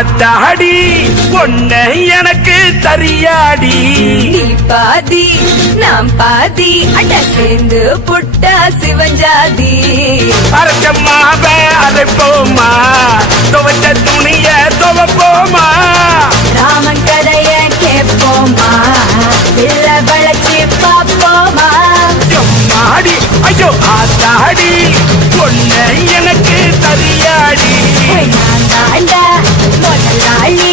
ஆத்தாடி பொண்ண எனக்கு தரியாடி நீ பாதி நாம் பாதி அட சேர்ந்து புட்டா சிவஞ்சாதி அரைச்சம்மாவ அரைப்போமா துவச்ச துணிய துவப்போமா ராமன் கதைய கேட்போமா பிள்ள வளர்ச்சி பாப்போமா எம்மாடி ஐயோ ஆத்தாடி பொண்ண எனக்கு தரியாடி நான் தாண்டா முதலாளி